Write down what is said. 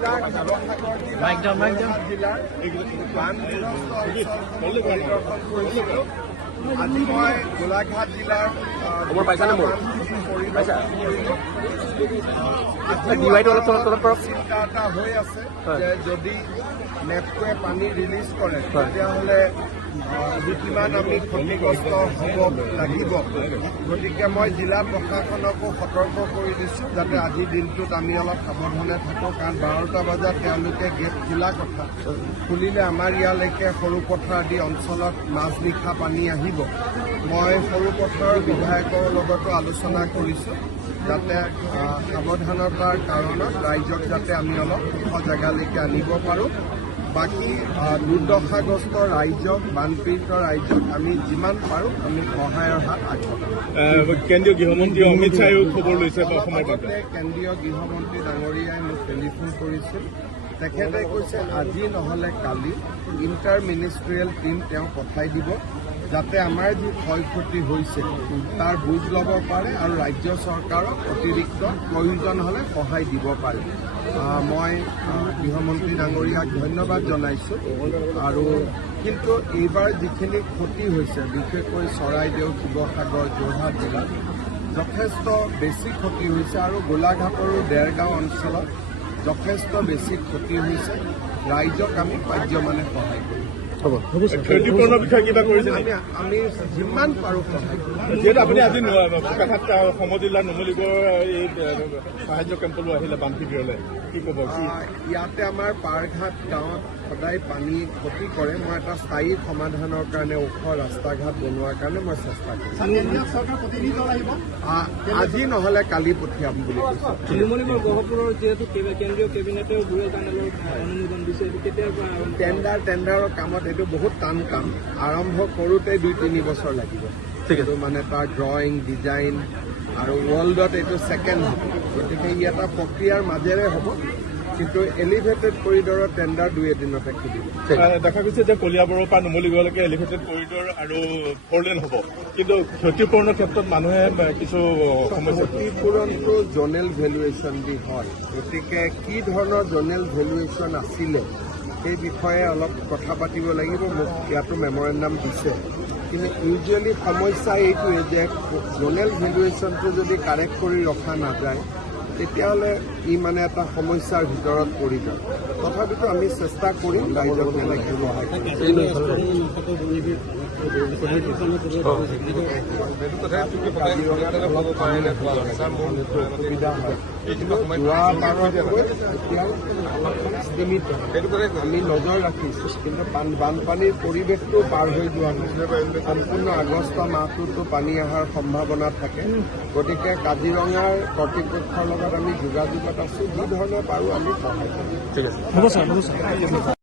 জিলাৰ শিৱসাগৰ জিলাৰ বানগ্ৰস্ত অঞ্চল পৰিদৰ্শন কৰিছিলোঁ। আজি মই গোলাঘাট জিলাৰ চিন্তা এটা হৈ আছে যে যদি নেপটোৱে পানী ৰিলিজ কৰে তেতিয়াহ'লে কিমান আমি ক্ষতিগ্ৰস্ত হ'ব লাগিব। গতিকে মই জিলা প্ৰশাসনকো সতৰ্ক কৰি দিছোঁ যাতে আজিৰ দিনটোত আমি অলপ সাৱধানে থাকোঁ, কাৰণ 12টা বজাত তেওঁলোকে গেট খোলা কথা খুলিলে আমাৰ ইয়ালৈকে সৰুপথাৰ আদি অঞ্চলত মাজনিশা পানী আহিব। মই সৰুপথাৰৰ বিধায়কৰ লগতো আলোচনা কৰিছোঁ যাতে সাৱধানতাৰ কাৰণত ৰাইজক যাতে আমি অলপ ওখ জেগালৈকে আনিব পাৰোঁ। বাকী দুৰ্দশাগ্ৰস্ত ৰাইজক, বানপীড়িত ৰাইজক আমি যিমান পাৰোঁ আমি সহায়ৰ হাত আগবঢ়াম। কেন্দ্ৰীয় গৃহমন্ত্ৰী অমিত শ্বাহেও খবৰ লৈছে। কেন্দ্ৰীয় গৃহমন্ত্ৰী ডাঙৰীয়াই মোক টেলিফোন কৰিছিল। তেখেতে কৈছে আজি নহ'লে কালি ইণ্টাৰ মিনিষ্ট্ৰিয়েল টীম তেওঁ পঠাই দিব যাতে আমাৰ যি ক্ষয় ক্ষতি হৈছে তাৰ বুজ ল'ব পাৰে আৰু ৰাজ্য চৰকাৰক অতিৰিক্ত প্ৰয়োজন হ'লে সহায় দিব পাৰে। মই গৃহমন্ত্ৰী ডাঙৰীয়াক ধন্যবাদ জনাইছোঁ। আৰু কিন্তু এইবাৰ যিখিনি ক্ষতি হৈছে বিশেষকৈ চৰাইদেউ, শিৱসাগৰ, যোৰহাট জিলাত যথেষ্ট বেছি ক্ষতি হৈছে আৰু গোলাঘাটৰো ডেৰগাঁও অঞ্চলত যথেষ্ট বেছি ক্ষতি হৈছে। ৰাইজক আমি পাৰ্যমানে সহায় কৰিম। ক্ষতিপূৰণৰ বিষয়ে কিবা কৰিছে? আমি যিমান পাৰোঁ সহায় কৰিম। যিহেতু আপুনি আজি বোকাখাত সমজিল্লাৰ নুমলীগড় এই সাহায্য কেম্পলৈ আহিলে বানপীড়িতলৈ, কি ক'ব? ইয়াতে আমাৰ পাৰঘাট গাঁৱত সদায় পানী ক্ষতি কৰে। মই এটা স্থায়ী সমাধানৰ কাৰণে ওখ ৰাস্তা ঘাট বনোৱাৰ কাৰণে মই চেষ্টা কৰিম। আজি নহ'লে কালি পঠিয়াম বুলি কৈছোঁ। নুমলীগড় গহপুৰৰ যিহেতু কেন্দ্ৰীয় কেবিনেটেও বুঢ়ী কানেলৰ অনুমোদন দিছে, কেতিয়াৰ পৰা টেণ্ডাৰৰ কামত এইটো বহুত টান কাম। আৰম্ভ কৰোঁতে 2-3 বছৰ লাগিব। কিন্তু মানে তাৰ ড্ৰয়িং, ডিজাইন আৰু ৱৰ্ল্ডত এইটো ছেকেণ্ড হ'ব। গতিকে ই এটা প্ৰক্ৰিয়াৰ মাজেৰে হ'ব, কিন্তু এলিভেটেড কৰিডৰৰ টেণ্ডাৰ 2-এদিনতে খুলিব। দেখা গৈছে যে কলিয়াবৰৰ পৰা নুমলীগড়লৈকে এলিভেটেড কৰিডৰ আৰু 4 লেন হ'ব, কিন্তু ক্ষতিপূৰণৰ ক্ষেত্ৰত মানুহে কিছু সমস্যা। ক্ষতিপূৰণটো জনেল ভেলুৱেশ্যন দি হয়। গতিকে কি ধৰণৰ জনেল ভেলুৱেশ্যন আছিলে সেই বিষয়ে অলপ কথা পাতিব লাগিব। মোক ইয়াতো মেমৰেণ্ডাম দিছে। কিন্তু ইউজুৱেলি সমস্যা এইটোৱে যে জনেল ভেলুৱেশ্যনটো যদি কাৰেক্ট কৰি ৰখা নাযায় তেতিয়াহ'লে ই মানে এটা সমস্যাৰ ভিতৰত পৰি যায়। তথাপিতো আমি চেষ্টা কৰিম ৰাইজক কেনেকৈ সহায় অসুবিধা হয়। আমি নজৰ ৰাখিছোঁ, কিন্তু বানপানীৰ পৰিৱেশটো পাৰ হৈ যোৱা নাই। সম্পূৰ্ণ আগষ্ট মাহটোতো পানী অহাৰ সম্ভাৱনা থাকে। গতিকে কাজিৰঙাৰ কৰ্তৃপক্ষৰ লগত আমি যোগাযোগত আছোঁ। যি ধৰণে পাৰোঁ আমি সহায় কৰিম। ঠিক আছে। হ'ব ছাৰ।